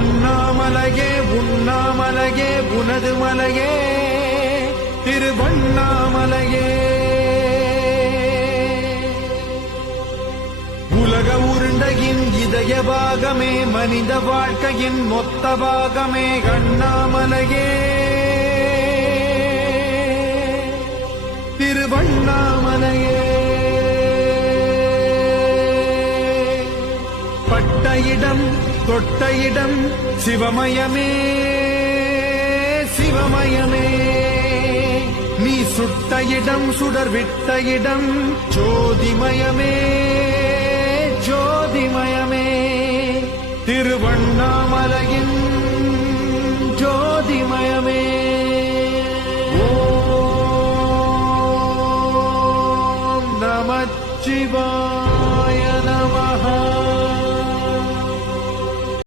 அண்ணாமலையே உண்ணாமலையே உனது மலையே திருவண்ணாமலையே. உலக உருண்டையின் இதய பாகமே மனித வாழ்க்கையின் மொத்த பாகமே அண்ணாமலையே திருவண்ணாமலையே. பட்ட இடம் தொட்ட இடம் சிவமயமே சிவமயமே. நீ சுட்ட இடம் சுடர் விட்ட இடம் ஜோதிமயமே ஜோதிமயமே. திருவண்ணாமலையின் ஜோதிமயமே.